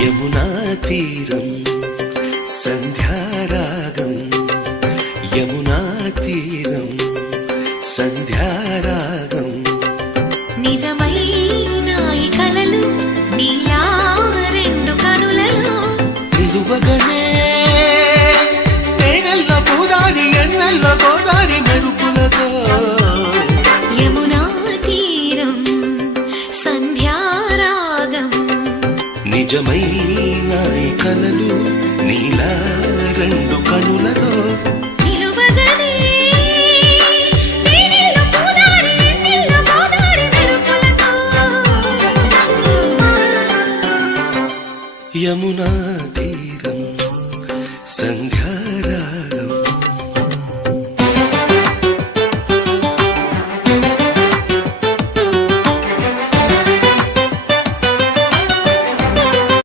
యమునా తీరం సంధ్యారాగం యమునా తీరం సంధ్యారాగం నిజమైన ఈ కలలు నీలా రెండు కనులలో నిలువగనే తేనెల్లో గోదారి ఎన్నెల్లో గోదారి మెరుపులతో యమునా తీరం సంధ్యారాగం నిజమైన ఈ కలలు నీలా రెండు కనులలో నిలువగనే తేనెల్లో గోదారి ఎన్నెల్లో గోదారి మెరుపులతో యమునా తీరం సంధ్యారాగం